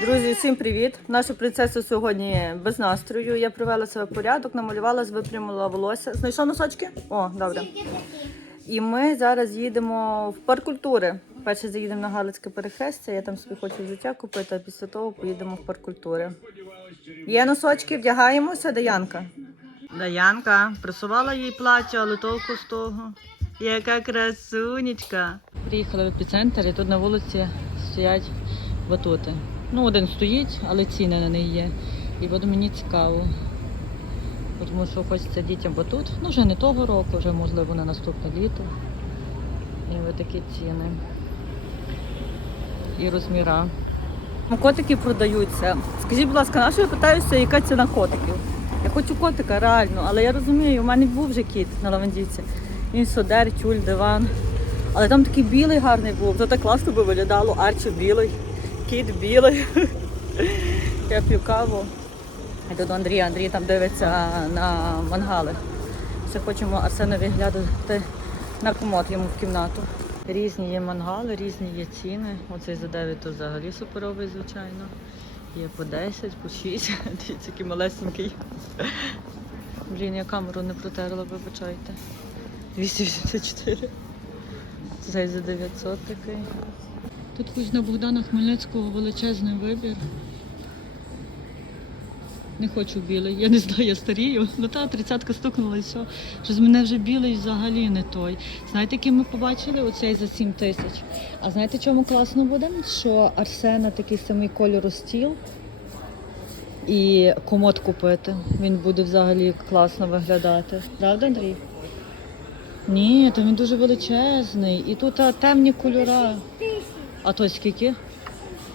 Друзі, всім привіт! Наша принцеса сьогодні без настрою. Я привела себе в порядок, намалювала, випрямила волосся. Знайшов носочки? О, добре. І ми зараз їдемо в парк культури. Перше заїдемо на Галицьке перехрестя. Я там собі хочу взуття купити, а після того поїдемо в парк культури. Є носочки, вдягаємося, Даянка. Даянка присувала їй плаття, але толку з того. Яка красунечка. Приїхали в епіцентр і тут на вулиці стоять батути. Ну, один стоїть, але ціни на них є. І от мені цікаво. Тому що хочеться дітям батут. Ну, вже не того року, вже можливо на наступне літо. І ось такі ціни. І розміра. Котики продаються. Скажіть, будь ласка, на що я питаюся, яка ціна котиків? Я хочу котика реально, але я розумію, у мене був вже кіт на лавандівці. Він содер, тюль, диван. Але там такий білий гарний був. То так класно би виглядало, Арчі білий, кіт білий. Я п'ю каву. Йду до Андрія. Андрій там дивиться на мангали. Все хочемо Арсенові глядати на комод йому в кімнату. Різні є мангали, різні є ціни. Оцей за 9 то взагалі суперовий, звичайно. Є по 10, по 6. Дивіться, який малесенький. Блін, я камеру не протерла, вибачайте. 284. Цей за 900 такий. Тут хоч на Богдана Хмельницького величезний вибір. Не хочу білий, я не знаю, я старію. Ну та тридцятка стукнула і все. Щось мене вже білий взагалі не той. Знаєте, який ми побачили? Оцей за 7 тисяч. А знаєте, чому класно буде? Що Арсена такий самий кольору стіл і комод купити. Він буде взагалі класно виглядати. Правда, Андрій? Ні, то він дуже величезний. І тут а, темні кольора. А то скільки?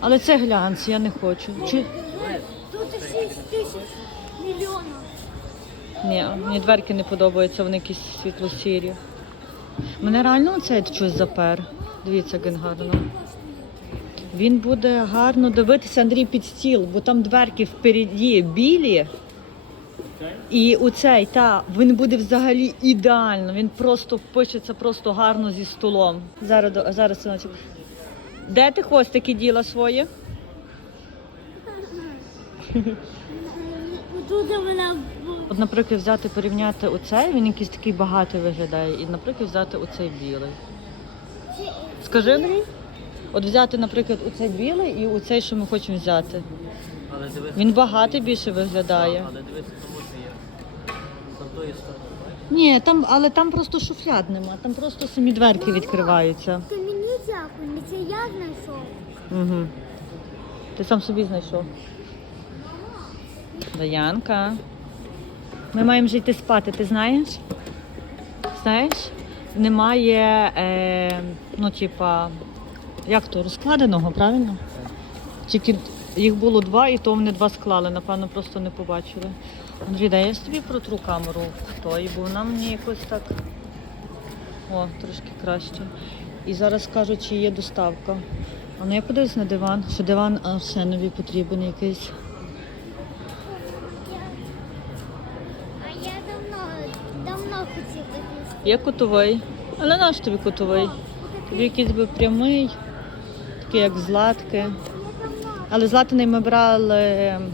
Але це глянц, я не хочу. Чи... Тут 6 тисяч мільйонів. Ні, мені дверки не подобаються, вони якісь світло-сірі. Мене реально оцей щось запер. Дивіться, як він гарно. Він буде гарно дивитися Андрій під стіл, бо там дверки впереді білі. І оцей, та, він буде взагалі ідеально. Він просто впишеться просто гарно зі столом. Зараз, зараз синочок. Де ти хвостики діла свої? Тут вона От, наприклад, взяти порівняти оцей, він якийсь такий багатий виглядає, і, наприклад, взяти оцей білий. Скажи, Андрій? От взяти, наприклад, оцей білий і оцей, що ми хочемо взяти. Але дивись, Він багатий більше виглядає. але дивись, тому що є. Ні, там, але там просто шуфляд нема, там просто самі дверки відкриваються. Дякую, це я знайшов. Угу. Ти сам собі знайшов. Даянка. Ми маємо вже йти спати, ти знаєш? Знаєш? Немає, е, ну, типа, як то, розкладеного, правильно? Тільки їх було два, і то вони два склали, напевно, просто не побачили. Андрій, дай я собі протру камеру в той, бо вона мені якось так. О, трошки краще. І зараз кажуть, чи є доставка. А ну я подивлюсь на диван, що диван Арсенові потрібен якийсь. А я давно, давно хотів такий. Є кутовий. Але наш тобі кутовий? Тобі якийсь би прямий, такий як златки. Але златиний ми брали. ем,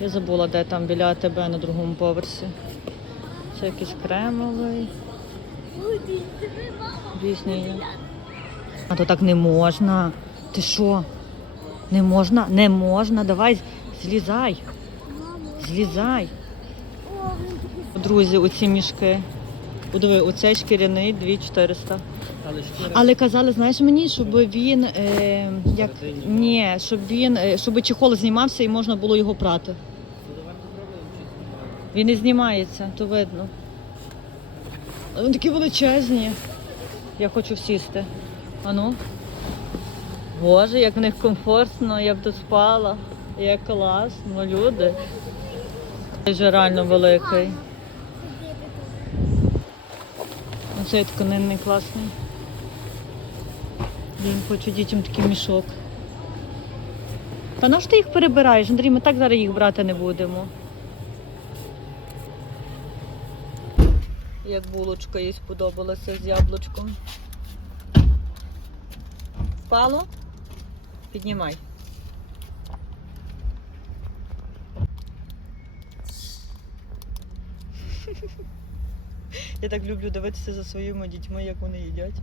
Я забула, де там біля тебе на другому поверсі. Це якийсь кремовий. Диви, є. А то так не можна. Ти що? Не можна? Не можна. Давай злізай. Злізай. Друзі, оці мішки. Подиви, оцей шкіряний 2400. Але. Казали, знаєш мені, щоб він е, як ні, щоб він е, щоб чехол знімався і можна було його прати. Він не знімається, то видно. Вони такі величезні. Я хочу сісти. Ану. Боже, як в них комфортно, я б тут спала. Як класно, люди. Цей же реально великий. Оцей тканинний класний. Блін, хочу дітям такий мішок. Та на що ти їх перебираєш? Андрій, ми так зараз їх брати не будемо. як булочка їй сподобалася з яблучком. Впало? Піднімай. Я так люблю дивитися за своїми дітьми, як вони їдять.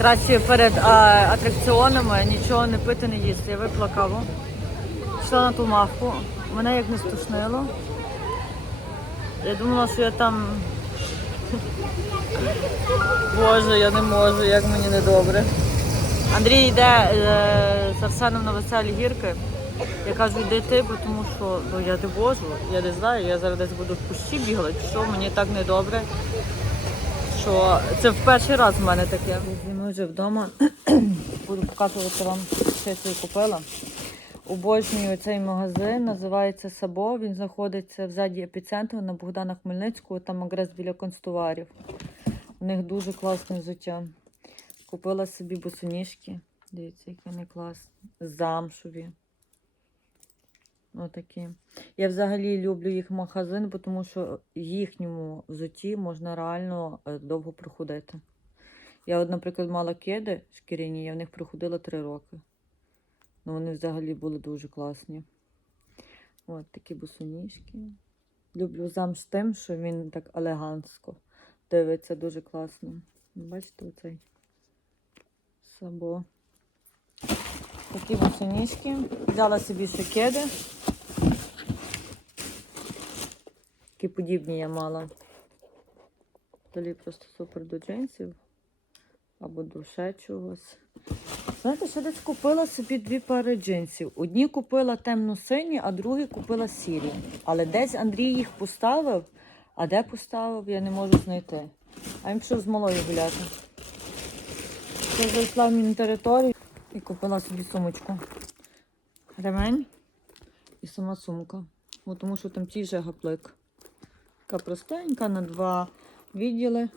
Краще перед а, атракціонами нічого не пити, не їсти. Я випила каву, йшла на ту мавку, мене як не стушнило. Я думала, що я там. Боже, я не можу, як мені недобре. Андрій йде е, з Арсеном на веселі гірки. Я кажу, йди ти, бо тому що ну, я не можу, я не знаю, я зараз десь буду в кущі бігати, що мені так недобре що це в перший раз в мене таке. Ми вже вдома. Буду показувати вам, що я собі купила. Обожнюю цей магазин, називається Сабо. Він знаходиться взаді епіцентру на Богдана Хмельницького, там якраз біля констуварів. У них дуже класне взуття. Купила собі босоніжки. Дивіться, які вони класні. Замшові. Отакі. Я взагалі люблю їх магазин, тому що їхньому взутті можна реально е, довго проходити. Я, от, наприклад, мала кеди шкіряні, я в них проходила три роки. Ну, вони взагалі були дуже класні. От такі босоніжки. Люблю замш тим, що він так елегантсько дивиться дуже класно. Бачите, оцей сабо. Такі босоніжки. Взяла собі ще кеди. Такі подібні я мала. Далі просто супер до джинсів. Або до ще чогось. Знаєте, що десь купила собі дві пари джинсів. Одні купила темно-сині, а другі купила сірі. Але десь Андрій їх поставив, а де поставив, я не можу знайти. А він пішов з малою гуляти. Я зайшла в міні територію і купила собі сумочку. Ремень і сама сумка. Бо тому що там ті же гаплик. Така простенька на два відділи.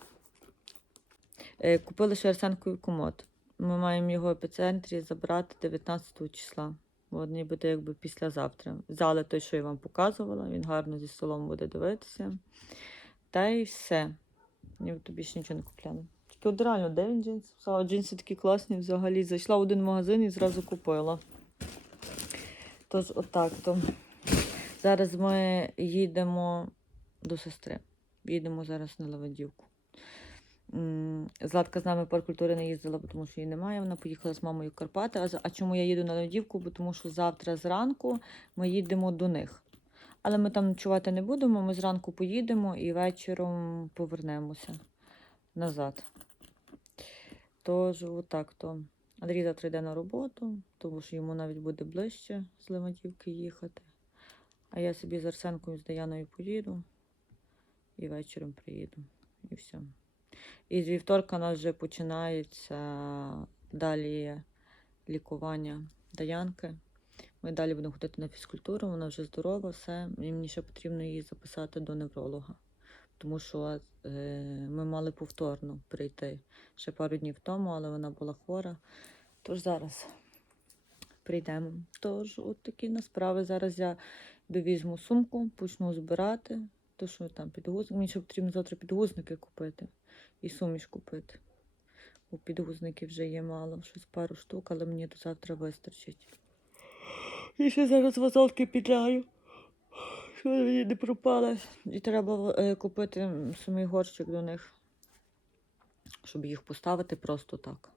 Е, Купили ще Арсенковий комод. Ми маємо його в епіцентрі забрати 19 числа. От ніби якби післязавтра. Взяли той, що я вам показувала, він гарно зі столом буде дивитися. Та й все. Ні, тобі більше нічого не купляли. Тільки от реально, де він джинси? Сказала, джинси такі класні взагалі. Зайшла в один магазин і зразу купила. Тож, отак то. Зараз ми їдемо до сестри. Їдемо зараз на Лавандівку. Златка з нами в парк культури не їздила, тому що її немає. Вона поїхала з мамою в Карпати. А, а чому я їду на Лавандівку? Бо тому що завтра зранку ми їдемо до них. Але ми там ночувати не будемо. Ми зранку поїдемо і вечором повернемося назад. Тож, отак то. Андрій завтра йде на роботу, тому що йому навіть буде ближче з Левантівки їхати. А я собі з Арсенкою з Даяною поїду і вечором приїду. І все. І з вівторка у нас вже починається далі лікування Даянки. Ми далі будемо ходити на фізкультуру, вона вже здорова, все. І мені ще потрібно її записати до невролога. Тому що е, ми мали повторно прийти ще пару днів тому, але вона була хвора. Тож зараз прийдемо. Тож, от такі на справи. Зараз я довізьму сумку, почну збирати То що там підгузник? Мені ще потрібно завтра підгузники купити і суміш купити. Бо підгузників вже є мало, щось пару штук, але мені до завтра вистачить. І ще зараз вазолки підляю. Що мені не пропали. І треба е, купити самий горщик до них, щоб їх поставити просто так.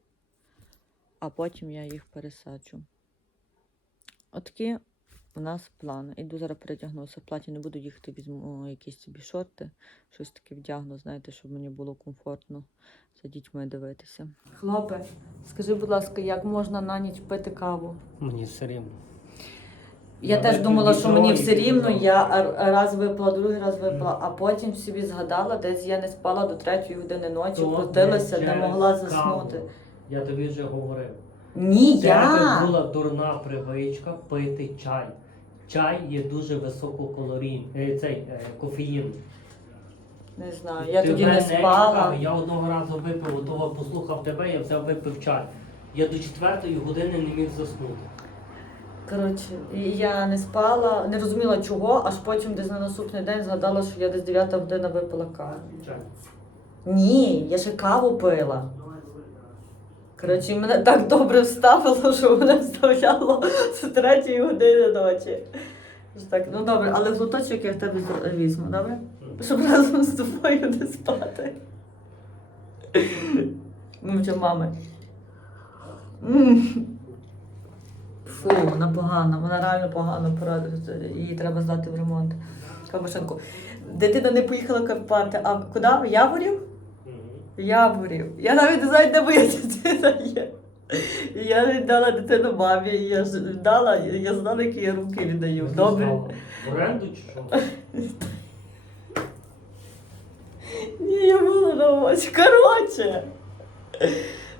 А потім я їх пересаджу. Отакі у нас плани. Іду зараз передягнуся. В платі не буду їхати, візьму якісь собі шорти, щось таке вдягну, знаєте, щоб мені було комфортно за дітьми дивитися. Хлопе, скажи, будь ласка, як можна на ніч пити каву? Мені все рівно. Я теж думала, що мені все рівно. Я раз випила, другий раз випила, а потім собі згадала, десь я не спала до третьої години ночі, То крутилася, не через могла каву. заснути. Я тобі вже говорив. Ні, тебе я була дурна привичка пити чай. Чай є дуже висококалорійний, цей е, кофеїн. не знаю. Я Тебе тоді не спала. Я одного разу випив, того послухав тебе, я взяв випив чай. Я до четвертої години не міг заснути. Коротше, і я не спала, не розуміла чого, аж потім десь на наступний день згадала, що я десь 9 година випила каву. Ні, я ще каву пила. Коротше, мене так добре вставило, що мене вставляло з третьої години ночі. Так, ну добре, але глоточок я в тебе візьму, добре? Щоб разом з тобою не спати. Мовча мами. Фу, вона погана, вона реально погано порадила. Її треба здати в ремонт. Кабашенко. Дитина не поїхала в Карпати, а куди? В Яворів? В Яворів. Я навіть не знаю, де моя дитина є. Я не дала дитину мамі, я ж дала, я знала, які я руки віддаю. Добре. В оренду чи що? Ні, я була на увазі. Коротше.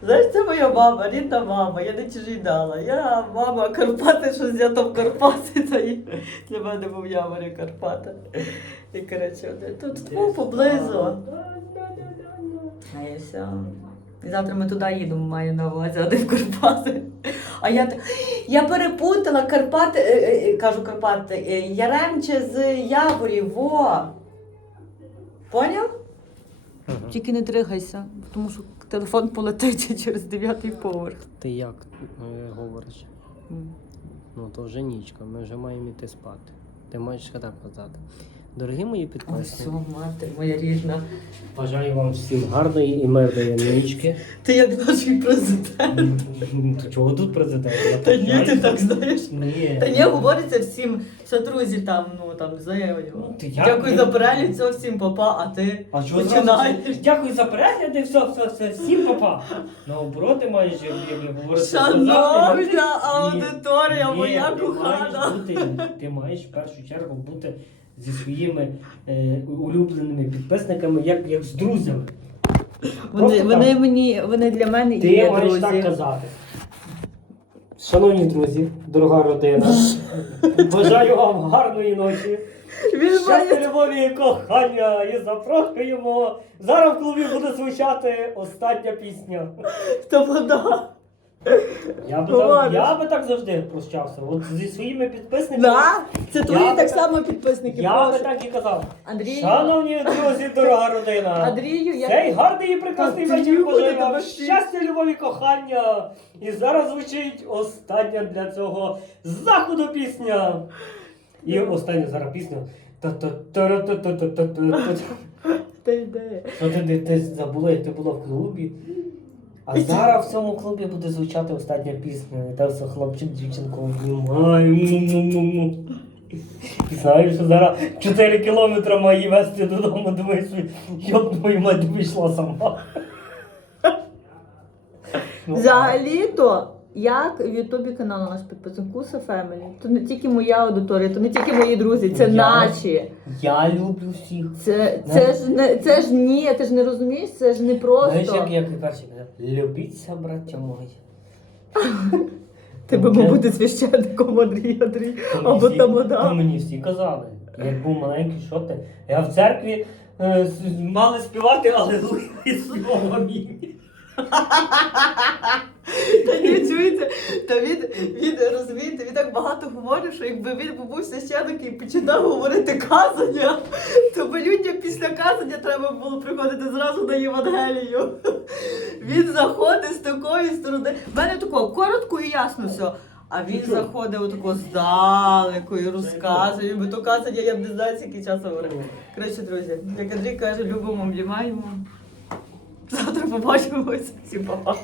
Знаєш, це моя мама, рідна мама, я не чужі дала. Я мама Карпати, що знято в Карпати, та й для мене був Яворі Карпати. І коротше, тут ну, поблизу. А і все. І завтра ми туди їдемо, маю на увазі, а не в Карпати. А я, я перепутала Карпати, е, е, е, кажу Карпати, Яремче з Яворів, во. Поняв? Тільки не тригайся, тому що телефон полетить через дев'ятий поверх. Ти як е, говориш? Ну то вже нічка, ми вже маємо йти спати. Ти маєш так казати. Дорогі мої підписники, мати моя рідна. бажаю вам всім гарної і мирної нічки. Ти як наш президент. То чого тут президент? Я Та ні, ти так знаєш. Ні. Та ні, говориться всім, що друзі там, ну там знаю. Ну, ти як? Дякую за перегляд, все, всім папа, а ти А чого починаєш. зразу? Дякую за перегляди, все, все, все, всім папа. Наоборот, ти маєш як говорити. Шановна аудиторія, Ні, моя ти кохана. бути- Ти маєш в першу чергу бути зі своїми е, улюбленими підписниками, як, як з друзями. Вони, Просто вони так. мені, вони для мене і Ти є маєш друзі. так казати. Шановні друзі, дорога родина, бажаю вам гарної ночі. Він Щастя, має любові і кохання і запрошуємо. Зараз в клубі буде звучати остання пісня. то вода. Я би, Говориш. так, я би так завжди прощався. От зі своїми підписниками. Да? Це твої так само підписники. Я би прошу. так і казав. Андрію, Шановні друзі, дорога родина. Андрію, я Цей гарний і прекрасний Так, вечір бажаю тебе вам всіх. щастя, любові, кохання. І зараз звучить остання для цього заходу пісня. І остання зараз пісня. Та-та-та-та-та-та-та-та. Та йде. Що ти, ти, ти забула, як ти була в клубі? А зараз в цьому клубі буде звучати остання пісня. І там все хлопчик дівчинку обнімає. Му-му-му-му. І знаєш, що зараз 4 кілометри має вести додому, думаєш, що йоб твою мать вийшла сама. Ну, Взагалі-то, як в Ютубі канал наш підписаний Куса Фемелі, то не тільки моя аудиторія, то не тільки мої друзі, це Я- наші. Я люблю всіх. Це, це, ж не, це ж ні, ти ж не розумієш, це ж не просто. Знаєш, як я перший казав? Любіться, браття мої. Ти би мав бути священником Андрій Андрій. То мені Або всі- тамада. то мені всі казали. Як був маленький, що ти? Я в церкві е, с- мали співати Алелуя і слово амінь. Та ні, чуєте, та він, він розумієте, він так багато говорить, що якби він був священник і починав говорити казання, то би людям після казання треба було приходити зразу на Євангелію. Він заходить з такої сторони. В мене такого коротко і ясно все. А він заходить отако здалеку і розказує. Бо то казання я б не знаю, скільки часу говорив. Коротше, друзі, як Андрій каже, любимо, обіймаємо. Завтра побачимося. Всім па-па.